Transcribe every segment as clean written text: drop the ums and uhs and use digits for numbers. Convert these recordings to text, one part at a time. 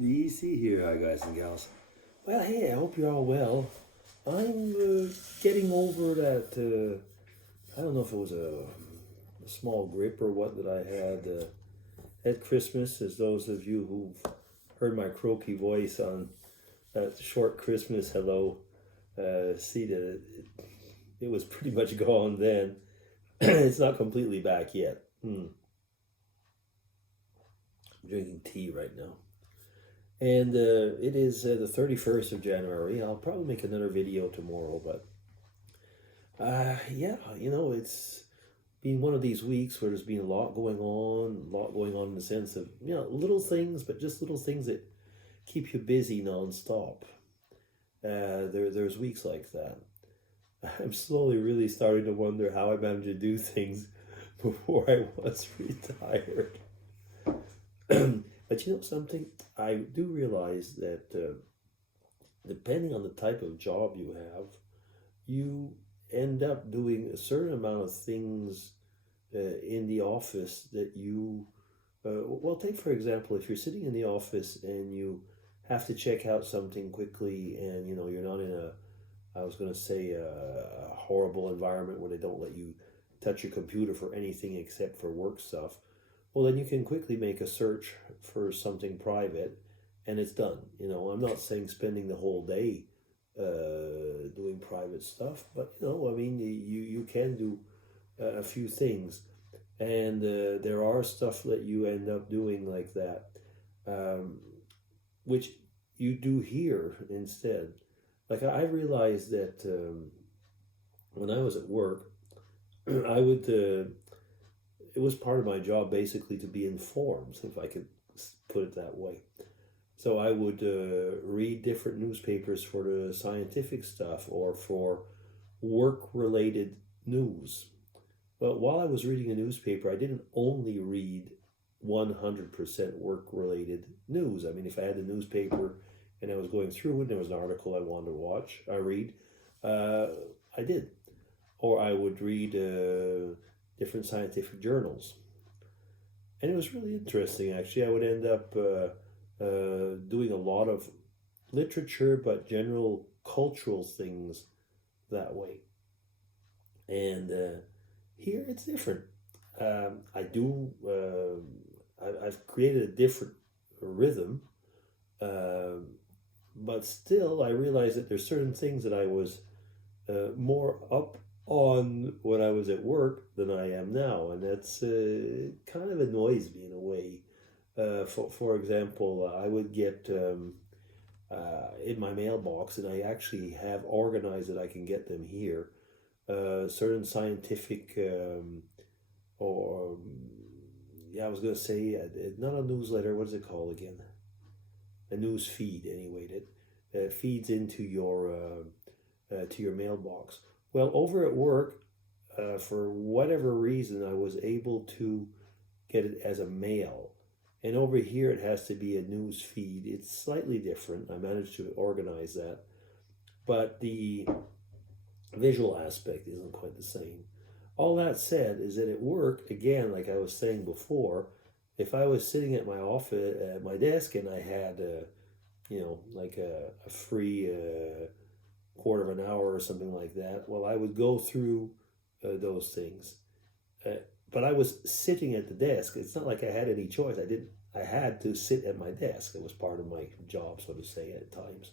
DC here, hi guys and gals. Well, hey, I hope you're all well. I'm getting over that. I don't know if it was a small grip or what that I had at Christmas. As those of you who've heard my croaky voice on that short Christmas hello, see that it was pretty much gone then. It's not completely back yet. I'm drinking tea right now. And it is the 31st of January. I'll probably make another video tomorrow, but yeah, it's been one of these weeks where there's been a lot going on in the sense of, little things, but just little things that keep you busy nonstop. There's weeks like that. I'm slowly really starting to wonder how I managed to do things before I was retired. But you know something? I do realize that depending on the type of job you have, you end up doing a certain amount of things in the office that well, take for example, if you're sitting in the office and you have to check out something quickly and you're not in I was going to say a horrible environment where they don't let you touch your computer for anything except for work stuff. Well, then you can quickly make a search for something private and it's done. I'm not saying spending the whole day doing private stuff, but I mean, you can do a few things, and there are stuff that you end up doing like that, um, which you do here instead. Like I realized that when I was at work, I would. It was part of my job basically to be informed, if I could put it that way. So I would read different newspapers for the scientific stuff or for work-related news. But while I was reading a newspaper, I didn't only read 100% work-related news. I mean, if I had the newspaper and I was going through it and there was an article I wanted to read, uh, I did. Or I would read different scientific journals. And it was really interesting, actually. I would end up doing a lot of literature, but general cultural things that way. And here it's different. I do. I've created a different rhythm, uh, but still, I realize that there's certain things that I was more up on when I was at work than I am now, and that's kind of annoys me in a way. For example, I would get in my mailbox, and I actually have organized that I can get them here. Certain scientific or yeah, I was gonna say not a newsletter. What is it called again? A news feed, anyway. That feeds into your mailbox. Well, over at work, for whatever reason, I was able to get it as a mail. And over here, it has to be a news feed. It's slightly different. I managed to organize that. But the visual aspect isn't quite the same. All that said is that at work, again, like I was saying before, if I was sitting at my office, at my desk, and I had, like a free quarter of an hour or something like that, well, I would go through those things. Uh, but I was sitting at the desk. It's not like I had any choice. I didn't. I had to sit at my desk. It was part of my job, so to say, at times.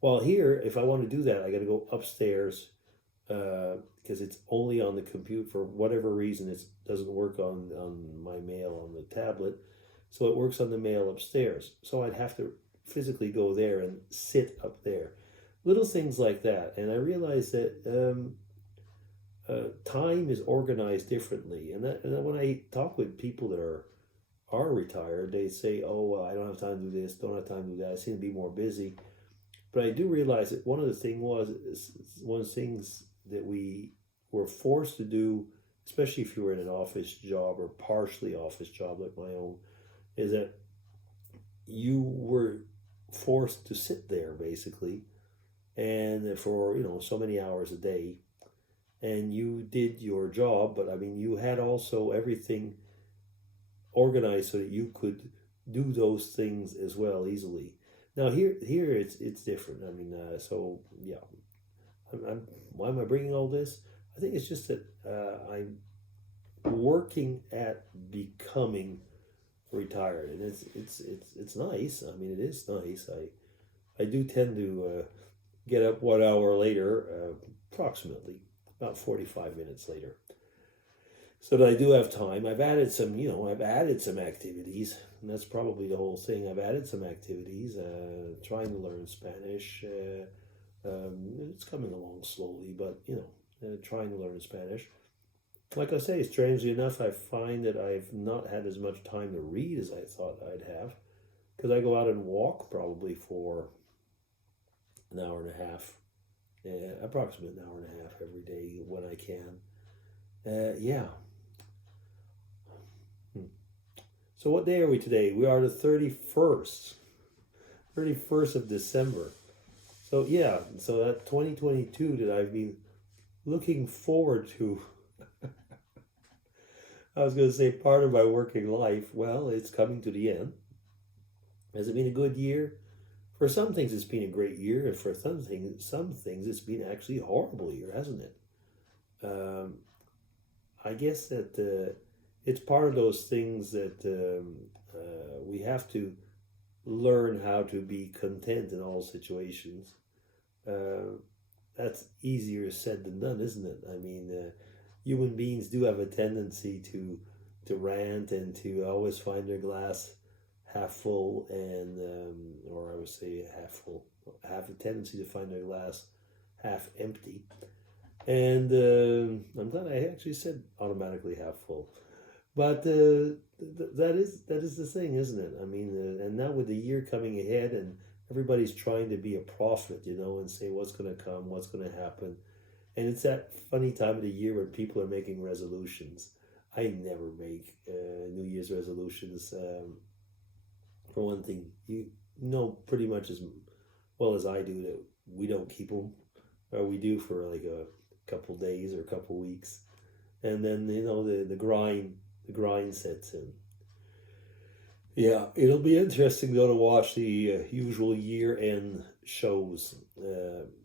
Well, here, if I want to do that, I got to go upstairs because it's only on the computer. For whatever reason, it doesn't work on my mail on the tablet, so it works on the mail upstairs. So I'd have to physically go there and sit up there. Little things like that, and I realized that time is organized differently. And when I talk with people that are retired, they say, "Oh, well, I don't have time to do this, don't have time to do that. I seem to be more busy." But I do realize that one of the things that we were forced to do, especially if you were in an office job or partially office job like my own, is that you were forced to sit there basically, and for so many hours a day, and you did your job. But I mean, you had also everything organized so that you could do those things as well easily. Now here it's different. I mean, so yeah, why am I bringing all this? I think it's just that I'm working at becoming retired, and it's nice. I mean, it is nice. I do tend to get up 1 hour later, approximately about 45 minutes later, so that I do have time. I've added some, I've added some activities, and that's probably the whole thing. I've added some activities, trying to learn Spanish. It's coming along slowly, but trying to learn Spanish. Like I say, strangely enough, I find that I've not had as much time to read as I thought I'd have, because I go out and walk probably for an hour and a half, approximately an hour and a half every day when I can. Yeah. So what day are we today? We are the 31st of December. So yeah, so that 2022 that I've been looking forward to. I was going to say part of my working life. Well, it's coming to the end. Has it been a good year? For some things, it's been a great year, and for some things, it's been actually a horrible year, hasn't it? I guess that it's part of those things that we have to learn how to be content in all situations. That's easier said than done, isn't it? I mean, human beings do have a tendency to rant and to always find their glass half full, and or I would say half full, have a tendency to find their glass half empty. And I'm glad I actually said automatically half full. But that is the thing, isn't it? I mean, and now with the year coming ahead, and everybody's trying to be a prophet, and say what's going to come, what's going to happen. And it's that funny time of the year when people are making resolutions. I never make New Year's resolutions. For one thing, you know pretty much as well as I do that we don't keep them, or we do for like a couple days or a couple weeks, and then the grind sets in. Yeah, it'll be interesting though to watch the usual year-end shows.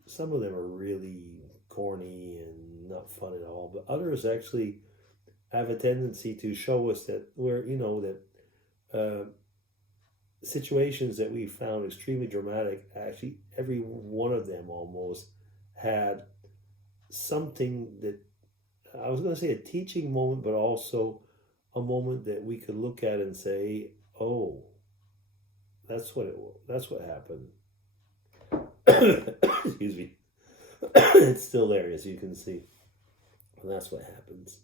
Some of them are really corny and not fun at all, but others actually have a tendency to show us that situations that we found extremely dramatic, actually every one of them almost had something that, I was going to say a teaching moment, but also a moment that we could look at and say, oh, that's what happened. Excuse me. It's still there, as you can see. And that's what happens.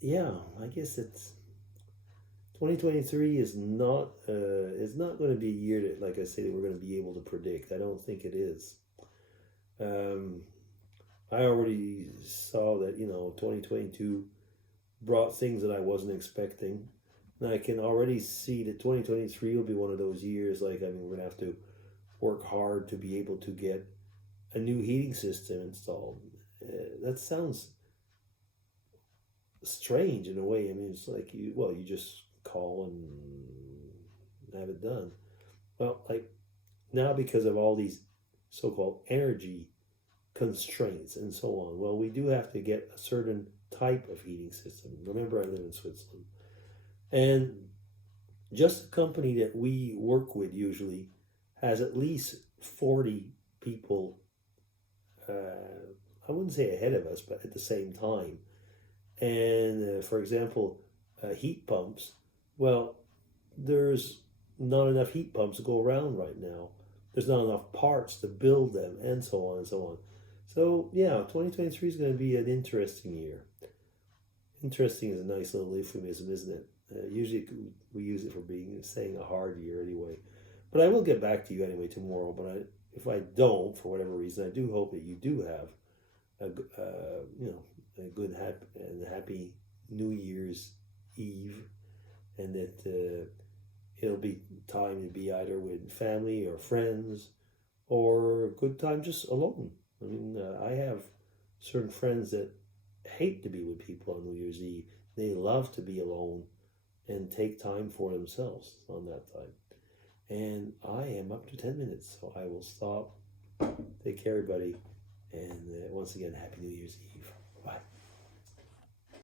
Yeah, I guess it's 2023 is not going to be a year that, like I say, that we're going to be able to predict. I don't think it is. I already saw that 2022 brought things that I wasn't expecting, and I can already see that 2023 will be one of those years. Like, I mean, we're going to have to work hard to be able to get a new heating system installed. That sounds strange in a way. I mean, it's like you just call and have it done. Well, like now, because of all these so-called energy constraints and so on, well, we do have to get a certain type of heating system. Remember, I live in Switzerland, and just the company that we work with usually has at least 40 people, I wouldn't say ahead of us, but at the same time. And for example, heat pumps, well, there's not enough heat pumps to go around right now. There's not enough parts to build them, and so on and so on. So yeah, 2023 is going to be an interesting year. Interesting is a nice little euphemism, isn't it? Usually we use it for saying a hard year anyway. But I will get back to you anyway tomorrow. But if I don't, for whatever reason, I do hope that you do have a good happy New Year's Eve, and that it'll be time to be either with family or friends, or a good time just alone. I mean, I have certain friends that hate to be with people on New Year's Eve. They love to be alone and take time for themselves on that time. And I am up to 10 minutes, so I will stop. Take care, everybody. And once again, Happy New Year's Eve.